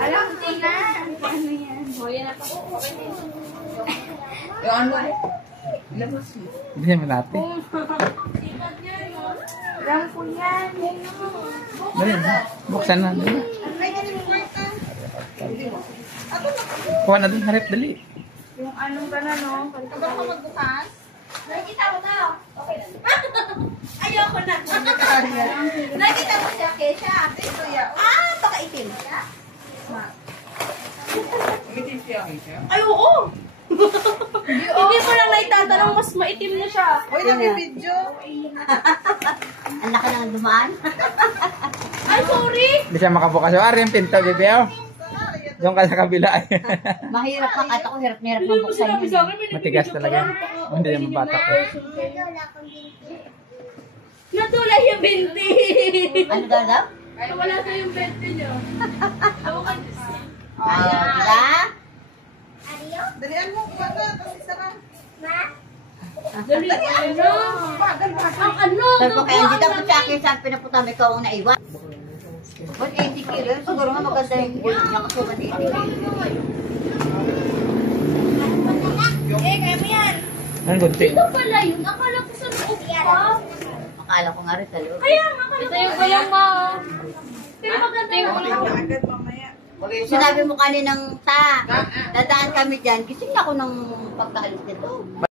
Alam ko na. Ano yan? Hoy, na pa. Yung ano? Labas mo. Hindi naman natin. Alam ko yan. Dali, buksan na. Dali. Kuha na dun, harap, dali. Yung anong gano'n, no? Kapag ka magbukas? Nakikita mo na. Okay lang. Ayoko na. Nakikita mo siya, Kesha. Ito ya. Ah, baka itim. Umitin siya, Keisha. Ay, oo. Hindi mo lang naitatanong, mas maitim na siya. Uy, nabibidyo. Ang laki ng dumaan. Ay, sorry. Hindi siya makabukas. O, yung pinto, bebe, oh. Doon ka sa kabila. Mahirap na kahit ako, hirap na hirap ng buksan yun. Matigas talaga. Oh, hindi yung bata ko. Natula yung binti. Ano daw? Wala sa yung bente niyo. Diba? Dalian mo, kuha na. Tapos isa na. Dali, ano? Ang ano? Sabi ko kaya hindi dapat sa akin saan pinaputa may kawang naiwan. Ba't 80 kilo? Siguro nga maganda yung nakasuman 80 kilo. Eh, kaya mo yan. Ano gunting? Ito pala yun. Akala ko sa loob pa. Akala ko nga rin sa loob. Kaya nga, ito yung gulong mo. Pero maganda yung gulong mo. Agad mamaya. Sinabi mo kaninang dadaan kami dyan, gising ako ng pagkaalis nito.